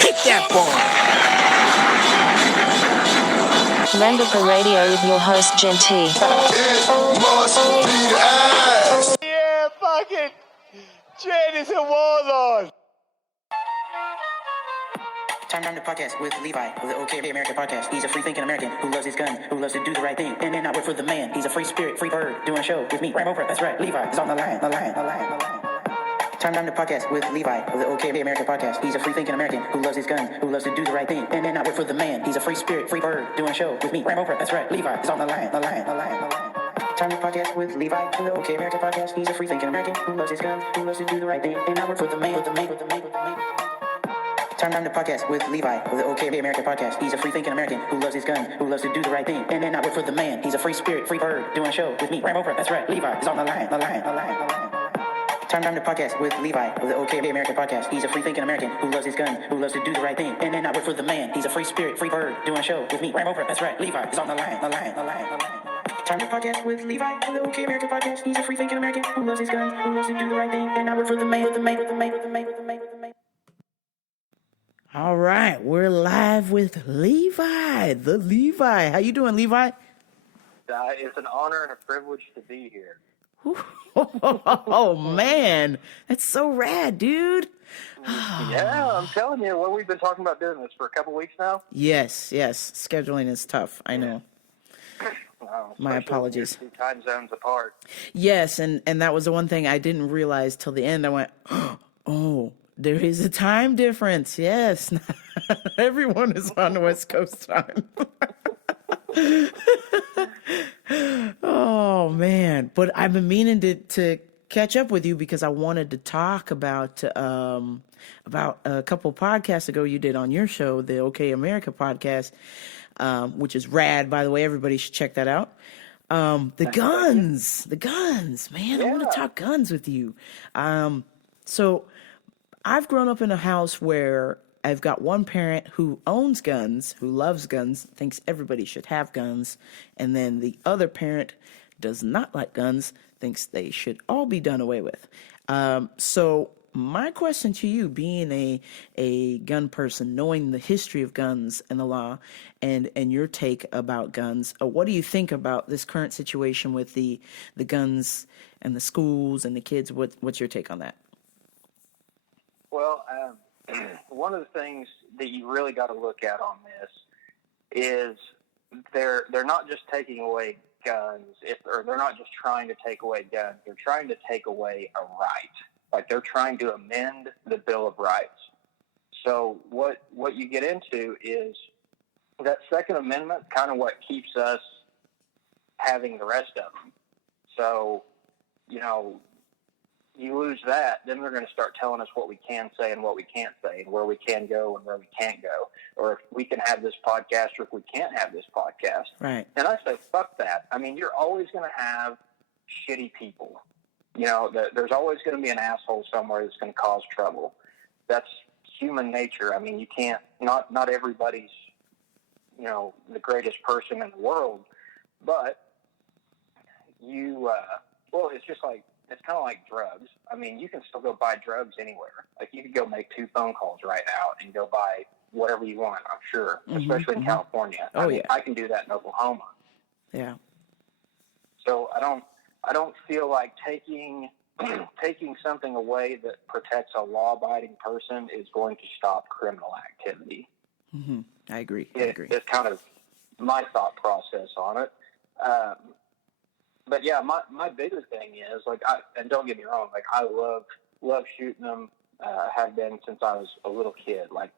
Hit that boy. Render Radio with your host, Genty. It must be the ass. Yeah, fucking Jen is a warlord. Time to podcast with Levi of the Okie America Podcast. He's a free-thinking American who loves his gun, who loves to do the right thing, and then not work for the man. He's a free spirit, free bird, doing a show with me. Right over, that's right. Levi is on the line. Time to podcast with Levi of the Okie America Podcast. He's a free-thinking American who loves his gun, who loves to do the right thing, and then not work for the man. He's a free spirit, free bird, doing a show with me. Right over, that's right. Levi is on the line. Time to podcast with Levi of the Okie America Podcast. He's a free-thinking American who loves his gun, who loves to do the right thing, and not work for the man. Time to podcast with Levi of the Okie America Podcast. He's a free-thinking American who loves his gun, who loves to do the right thing, and then not work for the man. He's a free spirit, free bird, doing a show with me. Right over, that's right. Levi is on the line. Time to podcast with Levi of the Okie America Podcast. He's a free-thinking American who loves his gun, who loves to do the right thing, and then not work for the man. He's a free spirit, free bird, doing a show with me. Right over, that's right. Levi is on the line. Time to podcast with Levi of the Okie America Podcast. He's a free-thinking American who loves his gun, who loves to do the right thing, and not work for the man. All right, we're live with Levi, the Levi. How you doing, Levi? It's an honor and a privilege to be here. Oh, man, that's so rad, dude. Yeah, I'm telling you, we've been talking about doing this for a couple weeks now. Yes, scheduling is tough, I know. My apologies. 2 time zones apart. Yes, and that was the one thing I didn't realize till the end. I went, oh, there is a time difference. Yes, everyone is on West Coast time. Oh, man. But I've been meaning to catch up with you because I wanted to talk about a couple podcasts ago you did on your show, the Okie America Podcast, which is rad, by the way. Everybody should check that out. The guns, man. Yeah. I want to talk guns with you. So I've grown up in a house where I've got one parent who owns guns, who loves guns, thinks everybody should have guns, and then the other parent does not like guns, thinks they should all be done away with. So my question to you, being a gun person, knowing the history of guns and the law, and your take about guns, what do you think about this current situation with the guns and the schools and the kids? What's your take on that? Well, one of the things that you really got to look at on this is they're not just taking away guns, or they're not just trying to take away guns. They're trying to take away a right. Like, they're trying to amend the Bill of Rights. So what you get into is that Second Amendment, kind of what keeps us having the rest of them. So, you lose that, then they're going to start telling us what we can say and what we can't say, and where we can go and where we can't go, or if we can have this podcast or if we can't have this podcast. Right. And I say, fuck that. I mean, you're always going to have shitty people. There's always going to be an asshole somewhere that's going to cause trouble. That's human nature. I mean, you can't, not everybody's, the greatest person in the world, but it's just like, it's kind of like drugs. I mean, you can still go buy drugs anywhere. Like, you could go make 2 phone calls right now and go buy whatever you want, I'm sure, especially in California. Oh, yeah. I can do that in Oklahoma. Yeah. So I don't feel like taking something away that protects a law-abiding person is going to stop criminal activity. Mm-hmm. I agree. It's kind of my thought process on it. But yeah, my bigger thing is, like, and don't get me wrong, like, I love shooting them. Have been since I was a little kid. Like,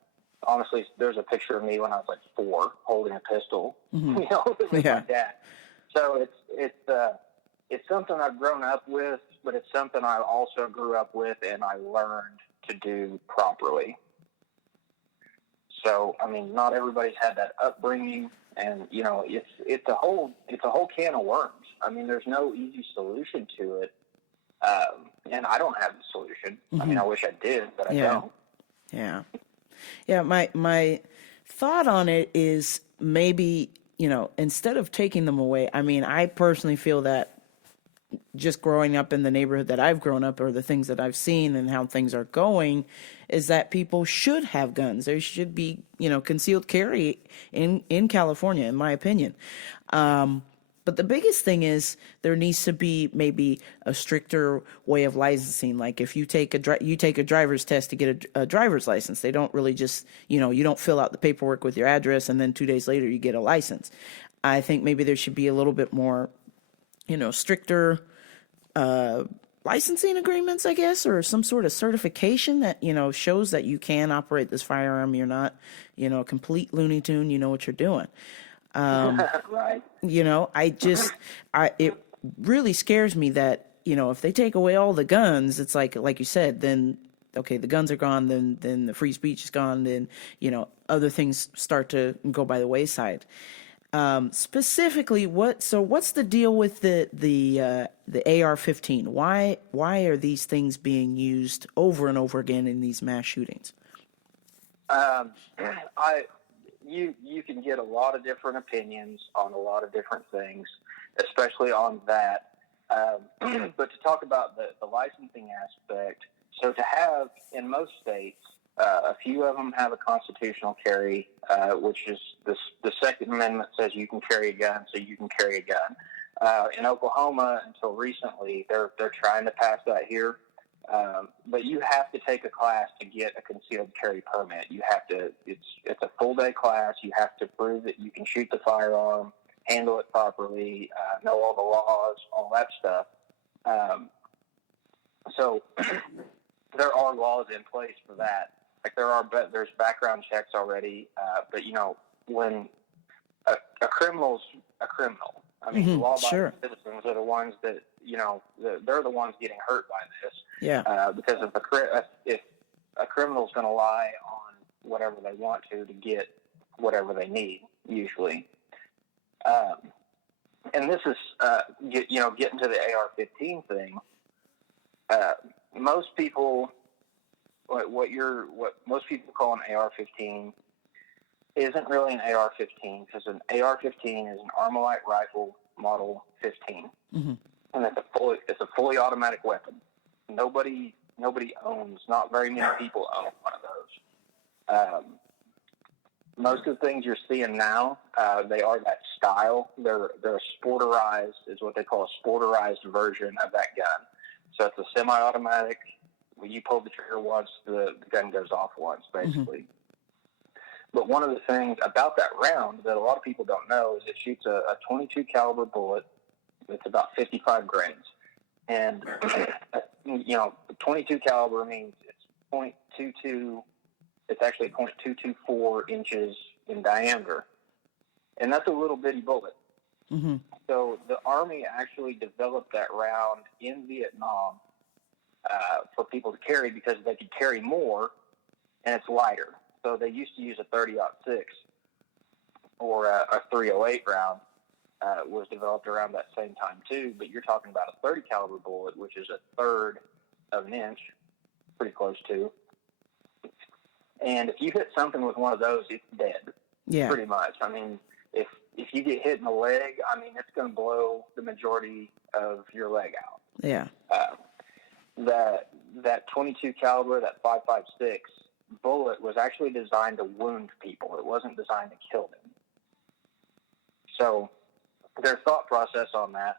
honestly, there's a picture of me when I was like 4 holding a pistol, with my dad. So it's something I've grown up with, but it's something I also grew up with and I learned to do properly. So, I mean, not everybody's had that upbringing, and it's a whole can of worms. I mean, there's no easy solution to it, and I don't have the solution. I mean, I wish I did, but I don't. Yeah. My thought on it is maybe instead of taking them away. I mean, I personally feel that just growing up in the neighborhood that I've grown up, or the things that I've seen and how things are going, is that people should have guns. There should be, concealed carry in California, in my opinion. But the biggest thing is there needs to be maybe a stricter way of licensing. Like if you take a driver's test to get a driver's license, they don't really just, you don't fill out the paperwork with your address and then 2 days later you get a license. I think maybe there should be a little bit more, stricter licensing agreements, I guess, or some sort of certification that, shows that you can operate this firearm. You're not, a complete Looney Tune. You know what you're doing. Right. It really scares me that, if they take away all the guns, it's like you said, then, okay, the guns are gone, then the free speech is gone, then, other things start to go by the wayside. Specifically, what's the deal with the AR-15? Why are these things being used over and over again in these mass shootings? You can get a lot of different opinions on a lot of different things, especially on that. But to talk about the licensing aspect, so to have in most states, a few of them have a constitutional carry, which is the Second Amendment says you can carry a gun, so you can carry a gun. In Oklahoma, until recently, they're trying to pass that here. But you have to take a class to get a concealed carry permit. You have to. It's a full day class. You have to prove that you can shoot the firearm, handle it properly, know all the laws, all that stuff. So there are laws in place for that. Like there's background checks already. But when a criminal's a criminal. I mean, the law-abiding citizens are the ones that, they're the ones getting hurt by this. Yeah. Because if a criminal's going to lie on whatever they want to get whatever they need, usually. And this is, getting to the AR-15 thing. Most people, what most people call an AR-15 isn't really an AR-15, because an AR-15 is an Armalite rifle model 15, and it's a fully automatic weapon. Nobody owns. Not very many people own one of those. Most of the things you're seeing now, they are that style. They're a sporterized, is what they call a sporterized version of that gun. So it's a semi-automatic. When you pull the trigger once, the gun goes off once, basically. But one of the things about that round that a lot of people don't know is it shoots a 22 caliber bullet. It's about 55 grains. And, 22 caliber means it's .22, it's actually .224 inches in diameter. And that's a little bitty bullet. So the Army actually developed that round in Vietnam for people to carry because they could carry more and it's lighter. So they used to use a 30-06 or a 308 round was developed around that same time too. But you're talking about a 30 caliber bullet, which is a third of an inch, pretty close to. And if you hit something with one of those, it's dead. Yeah, pretty much. I mean, if you get hit in the leg, I mean, it's going to blow the majority of your leg out. Yeah. That 22 caliber, that 5.56 bullet was actually designed to wound people. It wasn't designed to kill them. So their thought process on that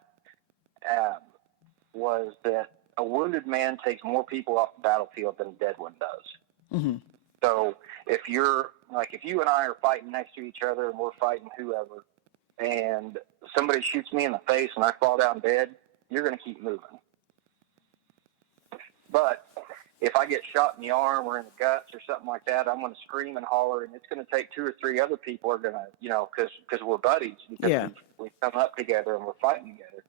was that a wounded man takes more people off the battlefield than a dead one does. So if you and I are fighting next to each other and we're fighting whoever, and somebody shoots me in the face and I fall down dead, you're going to keep moving. But if I get shot in the arm or in the guts or something like that, I'm going to scream and holler, and it's going to take 2 or 3 other people are going to, because we're buddies, because we come up together and we're fighting together.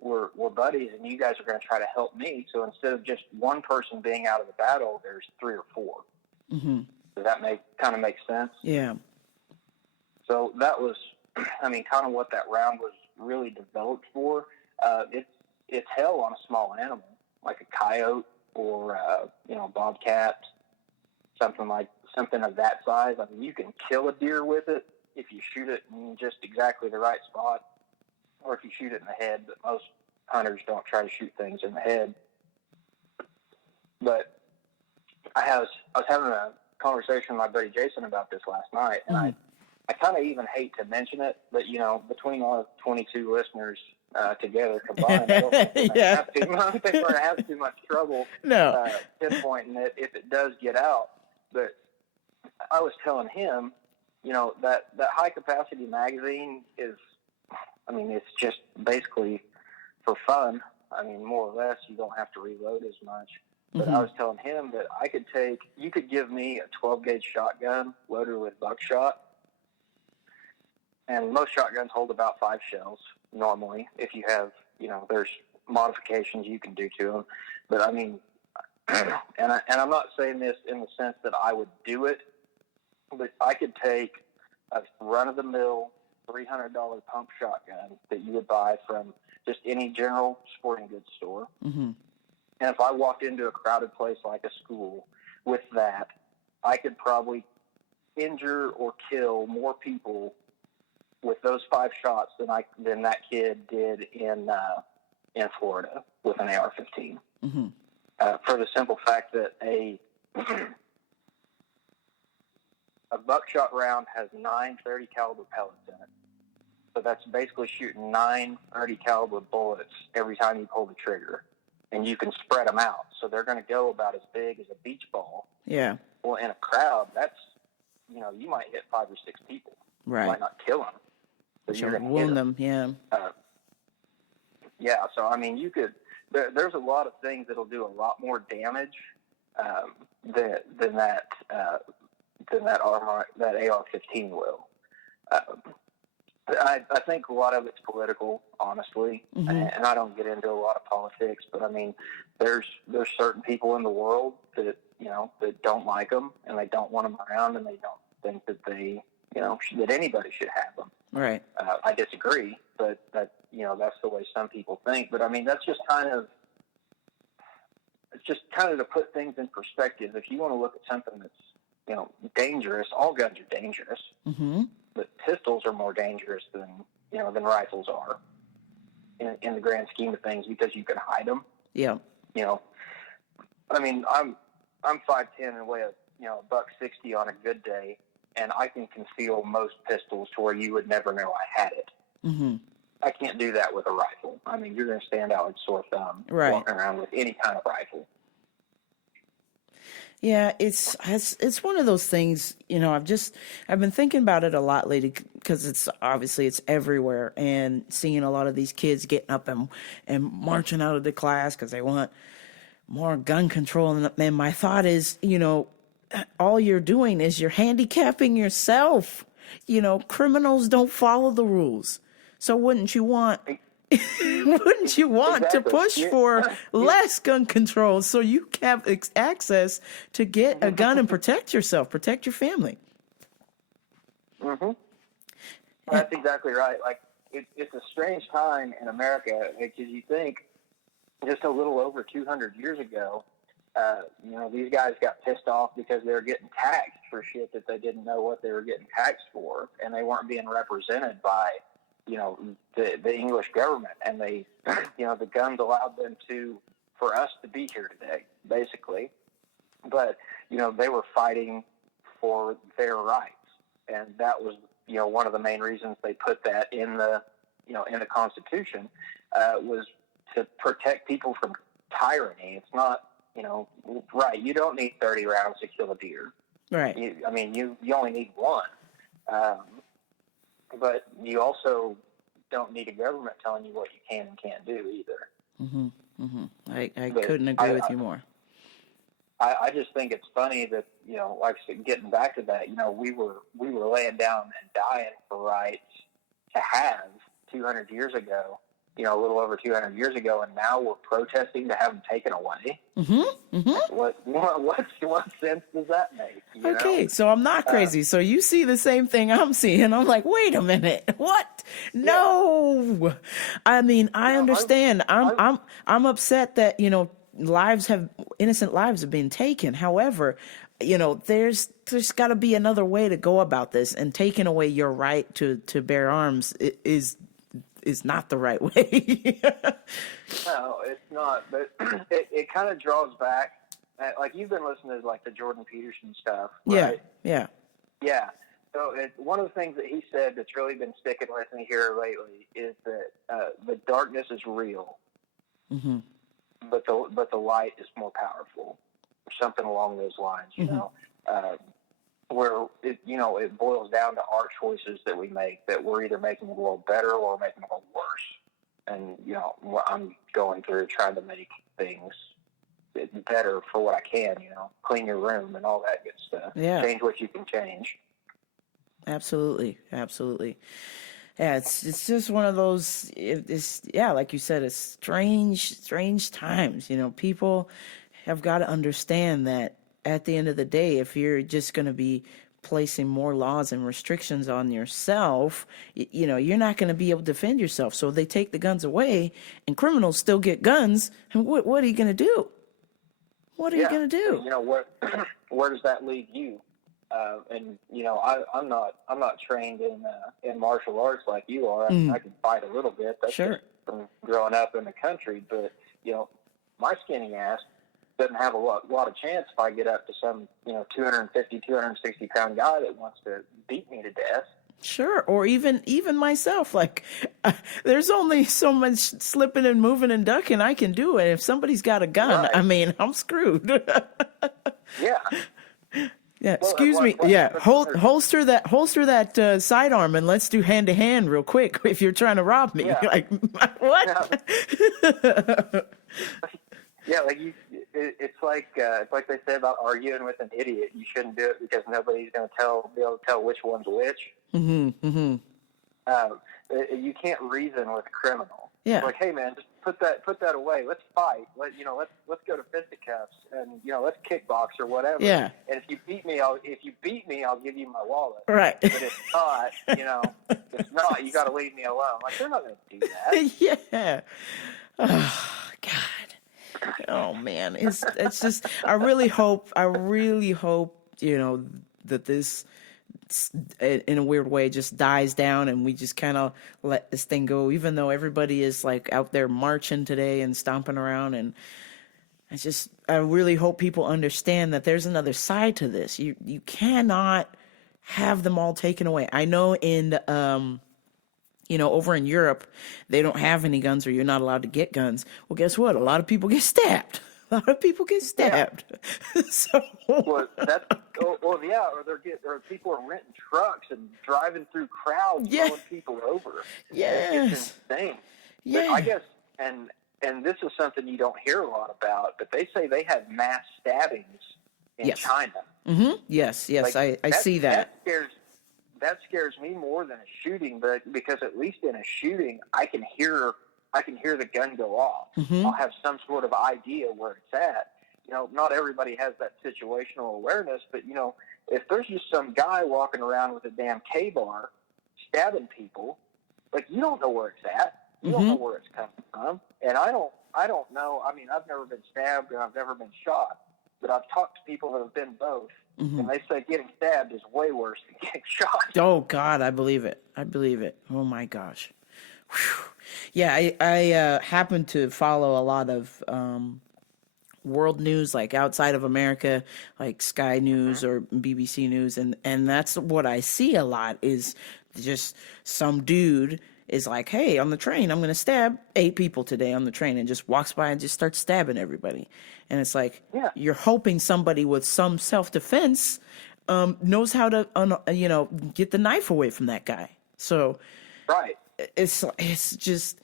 We're buddies, and you guys are going to try to help me. So instead of just one person being out of the battle, there's 3 or 4. Does that kind of make sense? Yeah. So that was, kind of what that round was really developed for. It's hell on a small animal, like a coyote or bobcat, something of that size. I mean, you can kill a deer with it if you shoot it in just exactly the right spot, or if you shoot it in the head. But hunters don't try to shoot things in the head. But I was having a conversation with my buddy Jason about this last night, and I kind of even hate to mention it, but, between our 22 listeners together combined, I don't think we're going to have too much trouble pinpointing it if it does get out. But I was telling him, that high-capacity magazine is, it's just basically for fun. More or less, you don't have to reload as much. But I was telling him that you could give me a 12-gauge shotgun loaded with buckshot, and most shotguns hold about 5 shells normally. If you have, there's modifications you can do to them. But and I'm not saying this in the sense that I would do it, but I could take a run-of-the-mill $300 pump shotgun that you would buy from just any general sporting goods store. Mm-hmm. And if I walked into a crowded place like a school with that, I could probably injure or kill more people with those 5 shots than that kid did in Florida with an AR-15. Mm-hmm. For the simple fact that a buckshot round has 9 .30 caliber pellets in it. So that's basically shooting 9 .30 caliber bullets every time you pull the trigger. And you can spread them out. So they're going to go about as big as a beach ball. Yeah. Well, in a crowd, that's, you might hit 5 or 6 people. Right. You might not kill them. But you're going to wound them. Yeah. So, you could, there's a lot of things that'll do a lot more damage than that AR-15 will. I think a lot of it's political, honestly, and I don't get into a lot of politics. But there's certain people in the world that that don't like them and they don't want them around, and they don't think that that anybody should have them. Right. I disagree, but that's the way some people think. But that's just to put things in perspective. If you want to look at something that's dangerous, all guns are dangerous. Mm-hmm. But pistols are more dangerous than rifles are in the grand scheme of things, because you can hide them. Yeah. I'm 5'10" and weigh $160 on a good day, and I can conceal most pistols to where you would never know I had it. Mm-hmm. I can't do that with a rifle. You're going to stand out like sore thumb walking around with any kind of rifle. Yeah, it's one of those things, I've been thinking about it a lot lately, because it's everywhere, and seeing a lot of these kids getting up and marching out of the class because they want more gun control. And my thought is, all you're doing is you're handicapping yourself. Criminals don't follow the rules. So wouldn't you want to push for less gun control so you have access to get a gun and protect yourself, protect your family? Mm-hmm. That's exactly right. It's a strange time in America, because you think just a little over 200 years ago, these guys got pissed off because they were getting taxed for shit that they didn't know what they were getting taxed for, and they weren't being represented by the English government, and they, the guns allowed them for us to be here today, basically. But, they were fighting for their rights, and that was, one of the main reasons they put that in the Constitution, was to protect people from tyranny. It's not, right, you don't need 30 rounds to kill a deer. Right. You only need one. But you also don't need a government telling you what you can and can't do either. Mm-hmm. Mm-hmm. I couldn't agree with you more. I just think it's funny that, like I said, getting back to that, we were laying down and dying for rights to have 200 years ago, a little over 200 years ago, and now we're protesting to have them taken away. Mm-hmm. Mm-hmm. What sense does that make? Okay, so I'm not crazy. So you see the same thing I'm seeing. I'm like, wait a minute, what? No, I understand. I'm upset that innocent lives have been taken. However, there's got to be another way to go about this, and taking away your right to bear arms is is not the right way. No, it's not. But it kind of draws back. Like, you've been listening to, like, the Jordan Peterson stuff, right? Yeah. So one of the things that he said that's really been sticking with me here lately is that the darkness is real, Mm-hmm. but the light is more powerful, or something along those lines. You know, where it boils down to our choices that we make. That we're either making the world better or making the world worse. And I'm going through trying to make things better for what I can. Clean your room and all that good stuff. Yeah. Change what you can change. Absolutely. Yeah, it's just one of those. Like you said, it's strange times. People have got to understand that at the end of the day, if you're just going to be placing more laws and restrictions on yourself, you're not going to be able to defend yourself. So they take the guns away, and criminals still get guns. And what are you going to do? What are you going to do? Where does that leave you? I'm not trained in martial arts like you are. I can fight a little bit. That's sure. Just from growing up in the country. But my skinny ass doesn't have a lot of chance if I get up to some 250, 260 pound guy that wants to beat me to death. Sure, or even myself. Like, there's only so much slipping and moving and ducking I can do, and if somebody's got a gun, right. I mean, I'm screwed. Yeah. Yeah, excuse me. Holster that sidearm and let's do hand to hand real quick. If you're trying to rob me, Yeah. like what? Yeah, like it's like they say about arguing with an idiot. You shouldn't do it because nobody's going to be able to tell which one's which. Mm-hmm. You can't reason with a criminal. Yeah. Like, hey man, just put that away. Let's fight. Let's go to fisticuffs and let's kickbox or whatever. Yeah. And if you beat me, I'll give you my wallet. Right. But if not, you got to leave me alone. Like, they're not going to do that. Yeah. Oh God. Oh man. It's just. I really hope. That this, in a weird way, just dies down and we just kind of let this thing go, even though everybody is like out there marching today and stomping around. And I really hope people understand that there's another side to this. You cannot have them all taken away. I know over in Europe, they don't have any guns, or you're not allowed to get guns. Well, guess what? A lot of people get stabbed. Yeah. So. Or people are renting trucks and driving through crowds, blowing people over. Yes. It's insane. Yeah. But I guess, and this is something you don't hear a lot about, but they say they have mass stabbings in China. Mm-hmm. Yes, like, I see that. That scares me more than a shooting, but because at least in a shooting, I can hear the gun go off. Mm-hmm. I'll have some sort of idea where it's at. Not everybody has that situational awareness, but if there's just some guy walking around with a damn K-bar stabbing people, like, you don't know where it's at. You don't know where it's coming from. And I don't know. I mean, I've never been stabbed and I've never been shot, but I've talked to people that have been both. And they say getting stabbed is way worse than getting shot. Oh God, I believe it. Oh my gosh. Whew. Yeah, I happen to follow a lot of world news, like outside of America, like Sky News or BBC News, and that's what I see a lot is just some dude is like, hey, on the train, I'm going to stab 8 people today on the train, and just walks by and just starts stabbing everybody. And it's like, you're hoping somebody with some self-defense knows how to, get the knife away from that guy. So right. It's just,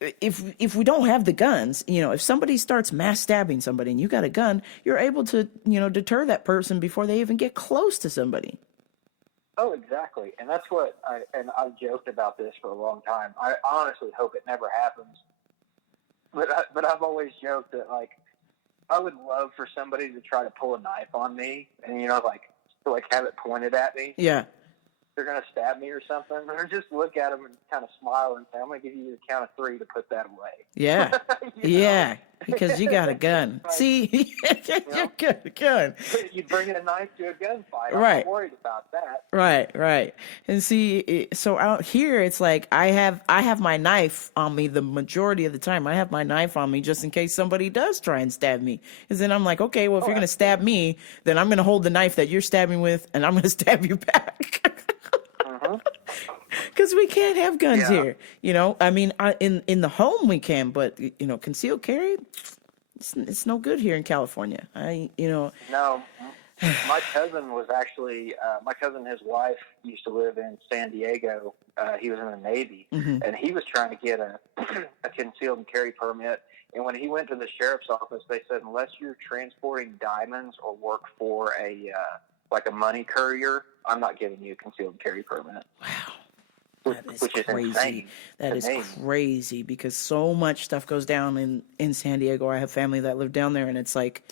if we don't have the guns, if somebody starts mass stabbing somebody and you got a gun, you're able to, deter that person before they even get close to somebody. Oh, exactly. And that's what I've joked about this for a long time. I honestly hope it never happens. But I've always joked that, like, I would love for somebody to try to pull a knife on me and, like have it pointed at me. Yeah. they're going to stab me or something, or just look at them and kind of smile and say, I'm going to give you the count of 3 to put that away. Yeah. Yeah. Because you got a gun. Right. See, you got a gun. You bring a knife to a gunfight. I'm Right. not worried about that. Right. And see, so out here, it's like I have my knife on me the majority of the time. I have my knife on me just in case somebody does try and stab me. Because then I'm like, okay, well, if you're going to stab me, then I'm going to hold the knife that you're stabbing with, and I'm going to stab you back. Because we can't have guns here. You know, I mean, in the home we can, but, you know, concealed carry, it's no good here in California. No. My cousin was actually, and his wife used to live in San Diego. He was in the Navy, and he was trying to get a concealed and carry permit. And when he went to the sheriff's office, they said, unless you're transporting diamonds or work for a money courier, I'm not giving you a concealed carry permit. Wow. Which is crazy. insane. That is crazy because so much stuff goes down in San Diego. I have family that live down there, and it's like,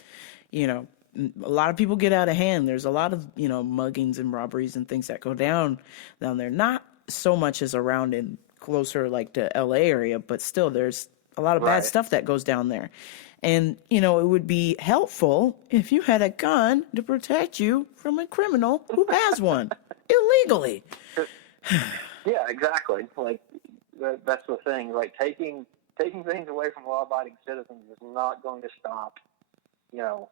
you know, a lot of people get out of hand. There's a lot of, you know, muggings and robberies and things that go down there. Not so much as around in closer like to LA area, but still there's a lot of bad stuff that goes down there. And, you know, it would be helpful if you had a gun to protect you from a criminal who has one illegally. Yeah, exactly. Like that's the thing. Like taking things away from law-abiding citizens is not going to stop, you know,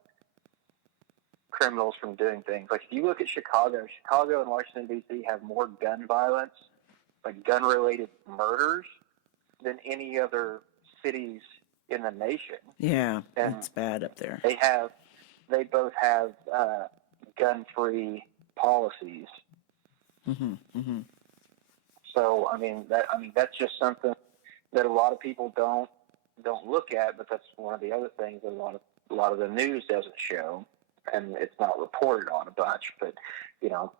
criminals from doing things. Like if you look at Chicago and Washington D.C. have more gun violence, like gun-related murders, than any other cities in the nation. Yeah, and that's bad up there. They both have gun-free policies. So I mean that's just something that a lot of people don't look at, but that's one of the other things that a lot of the news doesn't show, and it's not reported on a bunch. But you know,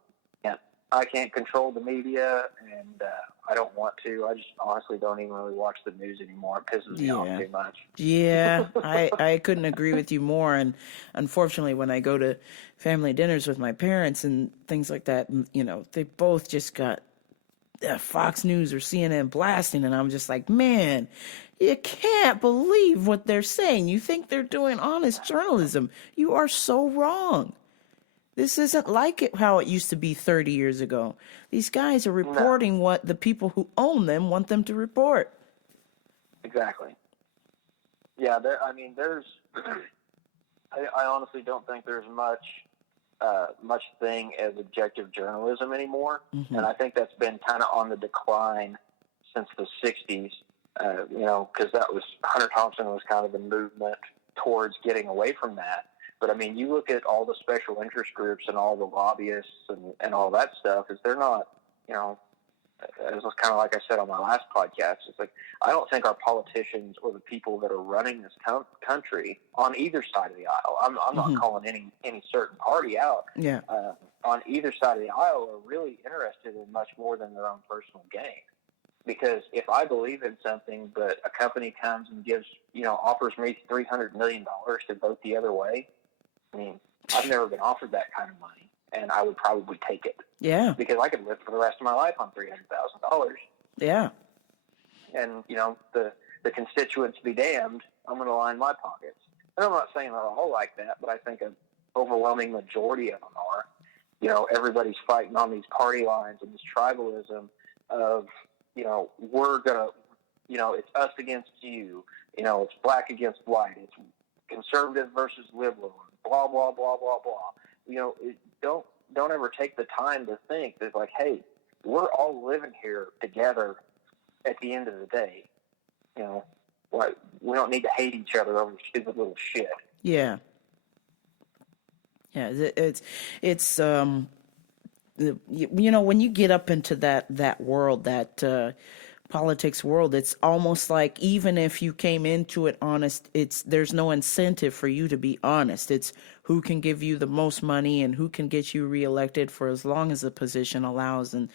I can't control the media, and I don't want to. I just honestly don't even really watch the news anymore. It pisses me off too much. Yeah, I couldn't agree with you more. And unfortunately, when I go to family dinners with my parents and things like that, you know, they both just got Fox News or CNN blasting, and I'm just like, man, you can't believe what they're saying. You think they're doing honest journalism. You are so wrong. This isn't like how it used to be 30 years ago. These guys are reporting what the people who own them want them to report. Exactly. Yeah, there's I honestly don't think there's much thing as objective journalism anymore, and I think that's been kind of on the decline since the 60s, you know, because that was Hunter Thompson was kind of the movement towards getting away from that. But I mean, you look at all the special interest groups and all the lobbyists and all that stuff, is they're not, you know, it was kind of like I said on my last podcast, it's like, I don't think our politicians or the people that are running this country on either side of the aisle, I'm not calling any certain party out, on either side of the aisle are really interested in much more than their own personal gain. Because if I believe in something, but a company comes and gives, you know, offers me $300 million to vote the other way, I mean, I've never been offered that kind of money, and I would probably take it. Yeah. Because I could live for the rest of my life on $300,000. Yeah. And, you know, the constituents be damned, I'm going to line my pockets. And I'm not saying they're all like that, but I think an overwhelming majority of them are. You know, everybody's fighting on these party lines and this tribalism of, you know, we're going to, you know, it's us against you. You know, it's black against white. It's conservative versus liberal. Blah, blah, blah, blah, blah. You know, don't ever take the time to think that, like, hey, we're all living here together at the end of the day. You know, like, we don't need to hate each other over stupid little shit. Yeah. Yeah, it's you know, when you get up into that world, that politics world, it's almost like even if you came into it honest, there's no incentive for you to be honest. It's who can give you the most money and who can get you reelected for as long as the position allows. And,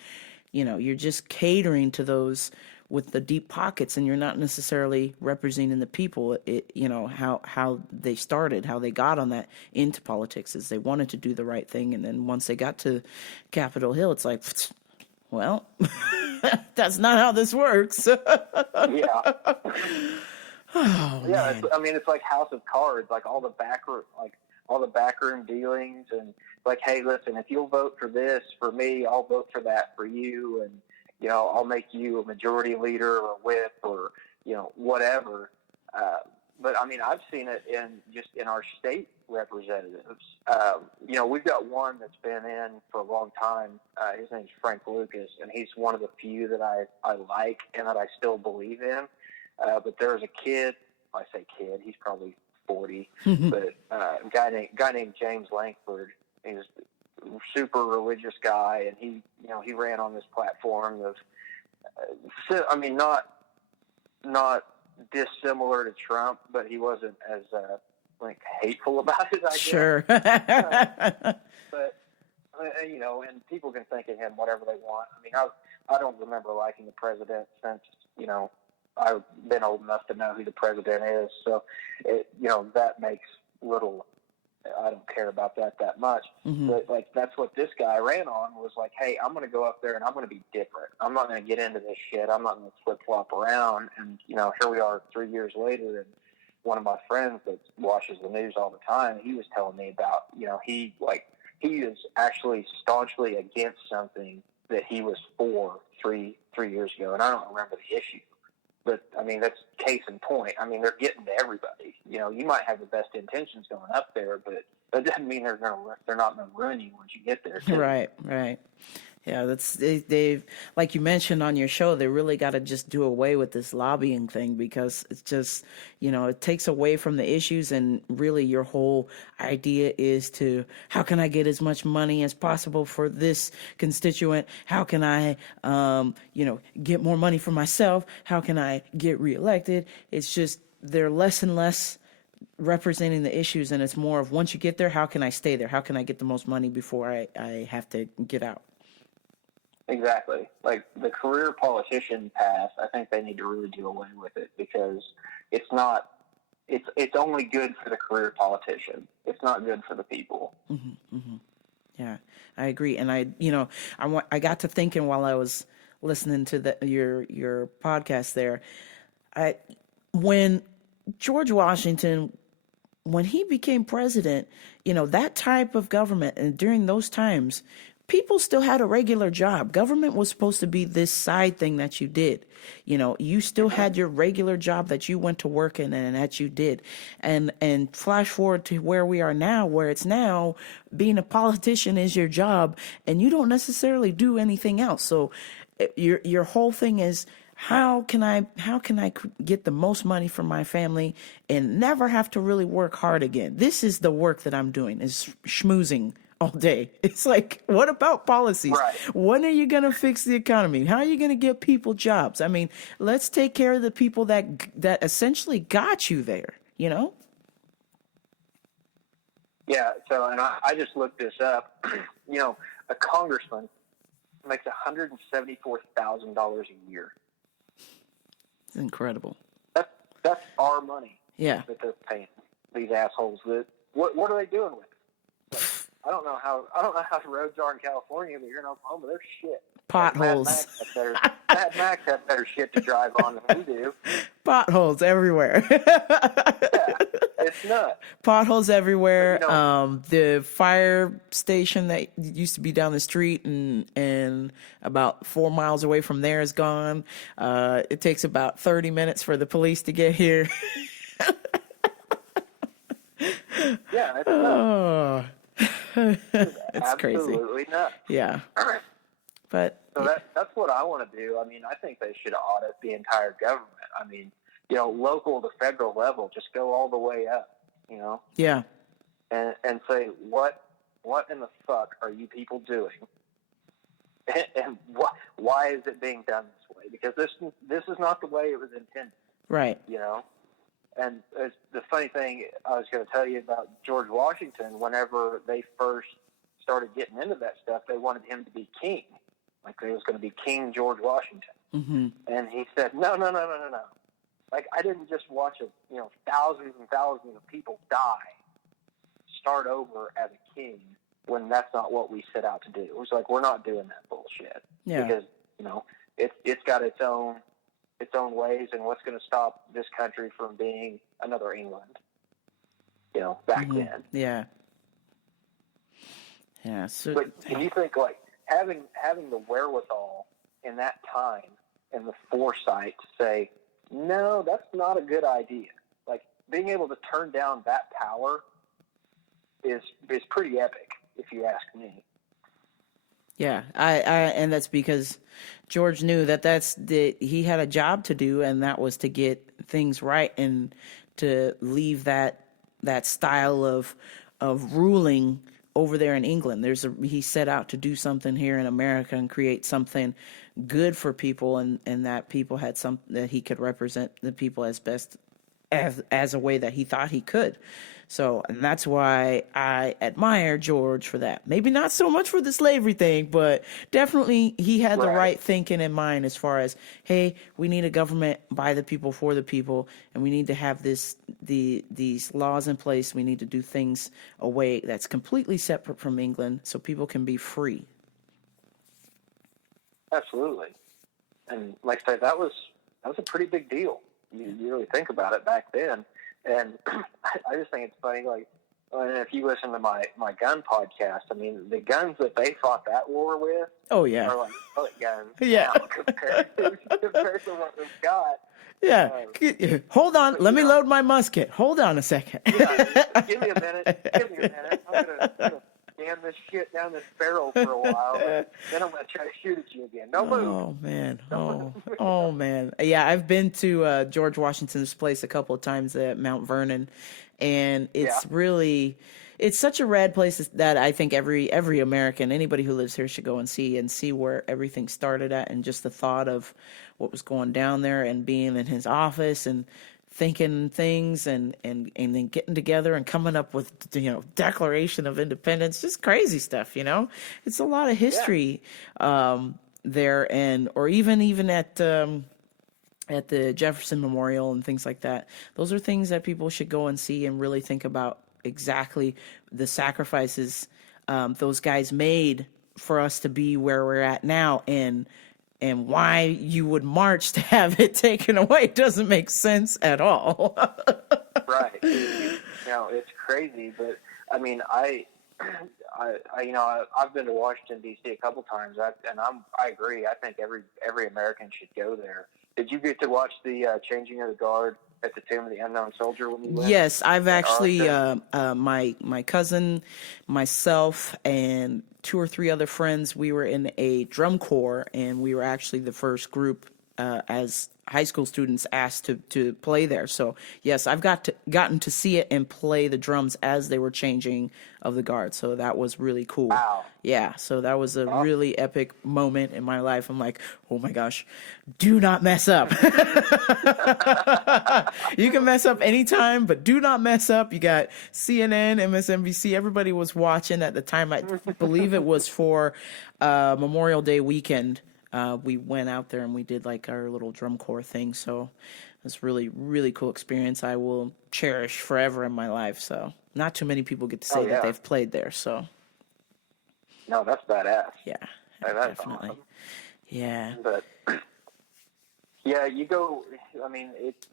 you know, you're just catering to those with the deep pockets, and you're not necessarily representing the people. You know, how they started, how they got on that into politics is they wanted to do the right thing. And then once they got to Capitol Hill, it's like, well, that's not how this works. Yeah. Oh, Yeah, man. it's like House of Cards, like all the backroom dealings, and like, hey, listen, if you'll vote for this for me, I'll vote for that for you, and I'll make you a majority leader or whip or whatever. But I mean, I've seen it in our state representatives. We've got one that's been in for a long time. His name's Frank Lucas, and he's one of the few that I like and that I still believe in. But there's a kid. I say kid. He's probably 40. But a guy named James Langford. He's a super religious guy, and he ran on this platform of. Not dissimilar to Trump, but he wasn't as hateful about it, I guess. Sure. But and people can think of him whatever they want. I mean, I don't remember liking the president since I've been old enough to know who the president is. So that makes little. I don't care about that much. Mm-hmm. But that's what this guy ran on, was like, hey, I'm going to go up there and I'm going to be different. I'm not going to get into this shit. I'm not going to flip flop around. And here we are 3 years later, and one of my friends that watches the news all the time, he was telling me about he is actually staunchly against something that he was for three years ago, and I don't remember the issue. But, I mean, that's case in point. I mean, they're getting to everybody. You might have the best intentions going up there, but that doesn't mean they're not going to ruin you once you get there, too. Right. Yeah, they've like you mentioned on your show, they really got to just do away with this lobbying thing, because it's just, it takes away from the issues, and really your whole idea is to, how can I get as much money as possible for this constituent? How can I, get more money for myself? How can I get reelected? It's just, they're less and less representing the issues, and it's more of, once you get there, how can I stay there? How can I get the most money before I have to get out? Exactly. Like the career politician path, I think they need to really do away with it, because it's only good for the career politician. It's not good for the people. Mm-hmm, mm-hmm. Yeah, I agree. And I got to thinking while I was listening to your podcast there, when George Washington, when he became president, that type of government, and during those times, people still had a regular job. Government was supposed to be this side thing that you did. You still had your regular job that you went to work in and that you did. And flash forward to where we are now, where it's now being a politician is your job, and you don't necessarily do anything else. So your whole thing is, how can I get the most money for my family and never have to really work hard again? This is the work that I'm doing, is schmoozing all day. It's like, what about policies? Right. When are you going to fix the economy? How are you going to get people jobs? I mean, let's take care of the people that essentially got you there, Yeah. So, and I just looked this up. A congressman makes $174,000 a year. It's incredible. That's our money. Yeah. That they're paying these assholes. What are they doing with it? I don't know how the roads are in California, but here in Oklahoma, they're shit. Potholes. Mad Max have better shit to drive on than we do. Potholes everywhere. Yeah, it's nuts. Potholes everywhere. The fire station that used to be down the street and about 4 miles away from there is gone. It takes about 30 minutes for the police to get here. Yeah, it's nuts. It's crazy. Absolutely nuts. Yeah. But so that's what I want to do. I mean, I think they should audit the entire government. I mean, local to federal level, just go all the way up, Yeah. And say, what in the fuck are you people doing? And why is it being done this way? Because this is not the way it was intended. Right. And the funny thing I was going to tell you about George Washington, whenever they first started getting into that stuff, they wanted him to be king. Like, he was going to be King George Washington. Mm-hmm. And he said, no. Like, I didn't just watch thousands and thousands of people die, start over as a king, when that's not what we set out to do. It's like, we're not doing that bullshit. Yeah. Because, it's got its own ways, and what's going to stop this country from being another England, back then. Yeah. Yeah. So, but can you think, like, having the wherewithal in that time and the foresight to say, no, that's not a good idea. Like, being able to turn down that power is pretty epic, if you ask me. yeah, and that's because George knew he had a job to do, and that was to get things right and to leave that style of ruling over there in England. He set out to do something here in America and create something good for people, and that people had something that he could represent the people as best as a way that he thought he could. So, and that's why I admire George for that. Maybe not so much for the slavery thing, but definitely he had the right thinking in mind as far as, hey, we need a government by the people for the people, and we need to have these laws in place. We need to do things a way that's completely separate from England so people can be free. Absolutely. And like I said, that was a pretty big deal. You really think about it back then. And I just think it's funny, like, if you listen to my gun podcast, I mean, the guns that they fought that war with are like pellet guns. Yeah. Now, compared to what we've got. Yeah. Hold on. Let me load my musket. Hold on a second. Give me a minute. I'm going to jam this shit down this barrel for a while, then I'm going to try to shoot at you again. No move. Oh, man. Oh, man. Yeah, I've been to George Washington's place a couple of times at Mount Vernon, and it's it's such a rad place that I think every American, anybody who lives here should go and see where everything started at, and just the thought of what was going down there and being in his office and thinking things and then getting together and coming up with, Declaration of Independence, just crazy stuff, It's a lot of history there, or even at the Jefferson Memorial and things like that. Those are things that people should go and see and really think about exactly the sacrifices those guys made for us to be where we're at now, and why you would march to have it taken away doesn't make sense at all. Right. It's crazy, but I mean, I've been to Washington D.C. a couple times, and I agree. I think every American should go there. Did you get to watch the changing of the guard at the Tomb of the Unknown Soldier when you went? Yes, I've actually my cousin, myself, and 2 or 3 other friends. We were in a drum corps, and we were actually the first group as high school students asked to play there. So yes, I've gotten to see it and play the drums as they were changing of the guard. So that was really cool. Wow. Yeah. So that was a really epic moment in my life. I'm like, oh my gosh, do not mess up. You can mess up anytime, but do not mess up. You got CNN, MSNBC, everybody was watching at the time. I believe it was for Memorial Day weekend. We went out there and we did like our little drum corps thing. So it was really, really cool experience I will cherish forever in my life. So not too many people get to say that they've played there. So no, that's badass. Yeah, that's definitely. Awesome. Yeah. But yeah, you go, I mean, it's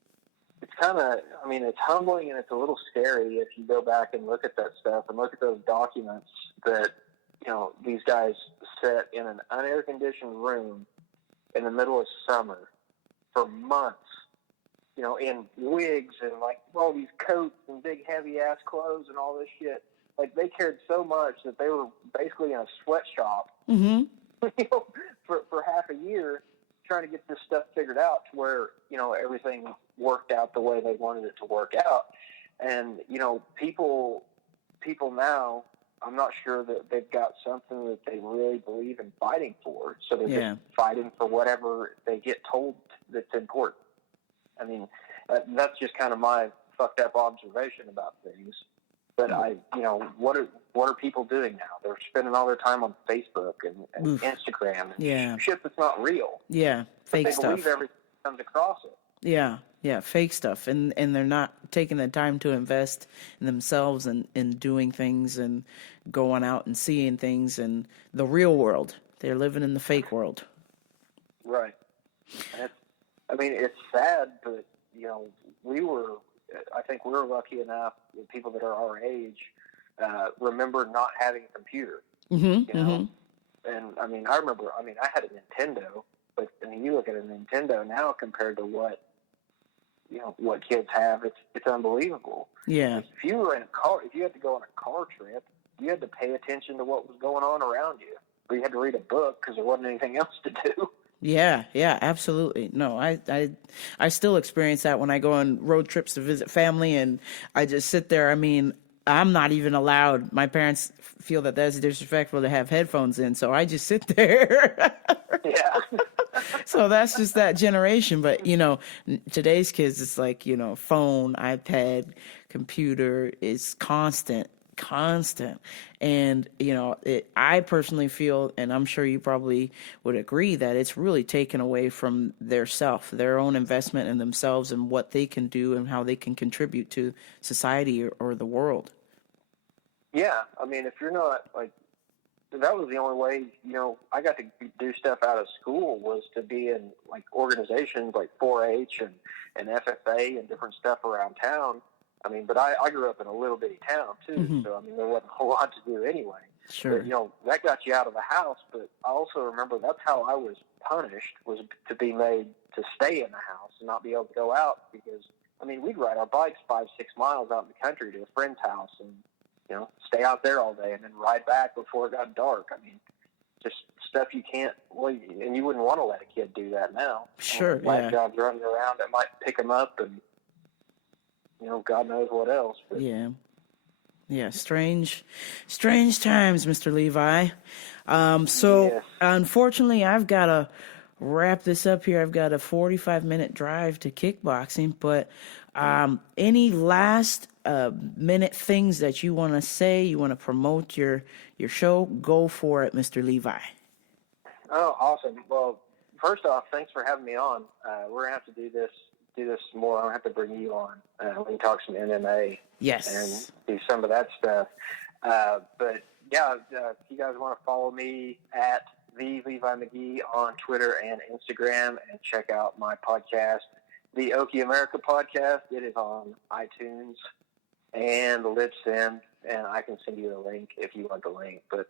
kind of, I mean, it's humbling and it's a little scary if you go back and look at that stuff and look at those documents that, these guys sat in an unair-conditioned room in the middle of summer for months, in wigs and, like, all these coats and big heavy-ass clothes and all this shit. Like, they cared so much that they were basically in a sweatshop for half a year trying to get this stuff figured out to where, everything worked out the way they wanted it to work out. And, people now, I'm not sure that they've got something that they really believe in fighting for. So they're just fighting for whatever they get told that's important. I mean, that's just kind of my fucked up observation about things. But what are people doing now? They're spending all their time on Facebook and Instagram and shit that's not real. Yeah, fake but they stuff. believe everything comes across it. Yeah, yeah, fake stuff, and they're not taking the time to invest in themselves and in doing things and going out and seeing things in the real world. They're living in the fake world. Right. I mean, it's sad, but, I think we're lucky enough, people that are our age, remember not having a computer, Mm-hmm, you know? mm-hmm. And, I had a Nintendo, but, you look at a Nintendo now compared to what kids have, it's unbelievable. Yeah. If you were in a car, if you had to go on a car trip, you had to pay attention to what was going on around you, or you had to read a book because there wasn't anything else to do. Yeah, absolutely. No, I still experience that when I go on road trips to visit family, and I just sit there. I mean, I'm not even allowed. My parents feel that that's disrespectful to have headphones in, so I just sit there. Yeah. So that's just that generation. But, today's kids, it's like, phone, iPad, computer is constant. And, I personally feel, and I'm sure you probably would agree, that it's really taken away from their own investment in themselves and what they can do and how they can contribute to society or the world. Yeah. I mean, if you're not, that was the only way, I got to do stuff out of school was to be in, organizations like 4-H and FFA and different stuff around town. I mean, but I grew up in a little bitty town, too, Mm-hmm. so, there wasn't a whole lot to do anyway. Sure. But, that got you out of the house, but I also remember that's how I was punished, was to be made to stay in the house and not be able to go out because, we'd ride our bikes 5-6 miles out in the country to a friend's house and, stay out there all day and then ride back before it got dark. Just stuff you can't, and you wouldn't want to let a kid do that now. Sure, Black jobs running around that might pick them up and, God knows what else. But. Yeah, strange times, Mr. Levi. Yes. Unfortunately, I've got to wrap this up here. I've got a 45-minute drive to kickboxing, but any last minute things that you want to say, you want to promote your show, go for it, Mr. Levi. Oh, awesome. Well, first off, thanks for having me on. We're going to have to do this more. I'm going to have to bring you on. We can talk some MMA. Yes. And do some of that stuff. But, yeah, if you guys want to follow me at the Levi McGee on Twitter and Instagram and check out my podcast, the Okie America Podcast. It is on iTunes and Libsyn, and I can send you the link if you want the link. But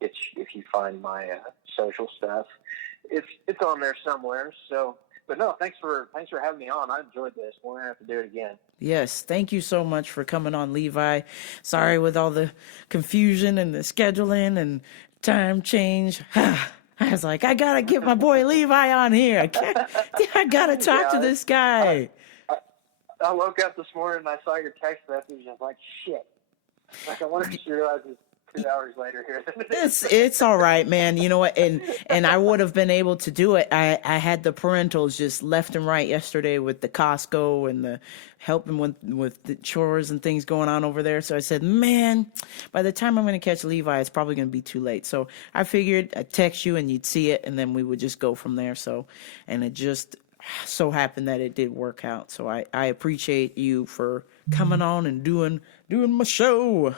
if you find my social stuff, it's on there somewhere. So, but no, thanks for having me on. I enjoyed this. We're gonna have to do it again. Yes, thank you so much for coming on, Levi. Sorry with all the confusion and the scheduling and time change. I was like, I gotta get my boy Levi on here. I gotta talk to this guy. I woke up this morning and I saw your text message and I was like, shit. I wonder if you realize it's 2 hours later here. It's all right, man. You know what? And I would have been able to do it. I had the parentals just left and right yesterday with the Costco and the helping with the chores and things going on over there. So I said, man, by the time I'm going to catch Levi, it's probably going to be too late. So I figured I'd text you and you'd see it, and then we would just go from there. So, and it just so happened that it did work out. So I appreciate you for coming on and doing my show.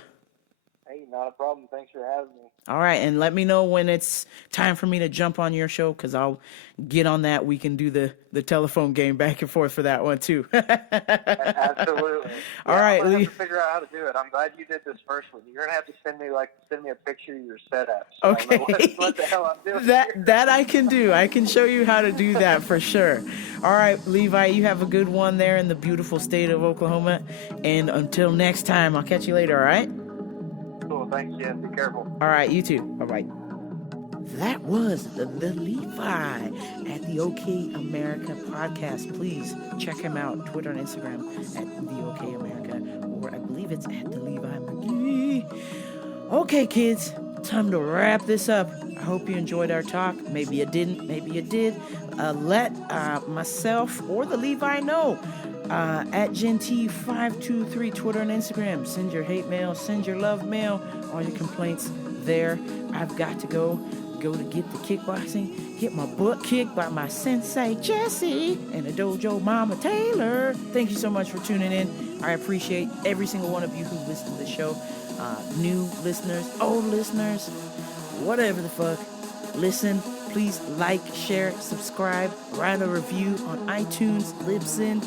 Hey, not a problem. Thanks for having me. All right, and let me know when it's time for me to jump on your show, because I'll get on that. We can do the telephone game back and forth for that one, too. Absolutely. All right, I'm gonna Lee. have to figure out how to do it. I'm glad you did this first one. You're going to have to send me a picture of your setup. So Okay. I know what the hell I'm doing. That I can do. I can show you how to do that for sure. All right, Levi, you have a good one there in the beautiful state of Oklahoma. And until next time, I'll catch you later, all right? Cool. Thanks, Jen. Be careful. All right, you too. Bye-bye. That was the Levi at the Okie America Podcast. Please check him out, Twitter and Instagram at the Okie America, or I believe it's at the Levi McGee. Okay, kids, time to wrap this up. I hope you enjoyed our talk. Maybe you didn't, maybe you did. Let myself or the Levi know. At GenT523, Twitter and Instagram. Send your hate mail, send your love mail, all your complaints there. I've got to go. go to get the kickboxing, get my butt kicked by my sensei Jesse and the dojo mama Taylor. Thank you so much for tuning in. I appreciate every single one of you who listen to the show. New listeners, old listeners, whatever the fuck. Listen, please like, share, subscribe, write a review on iTunes, Libsyn.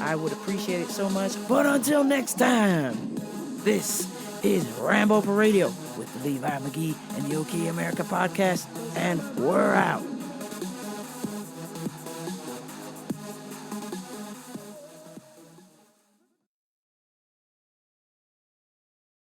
I would appreciate it so much. But until next time, this is Rambo for Radio with Levi McGee and the Okie America Podcast, and we're out.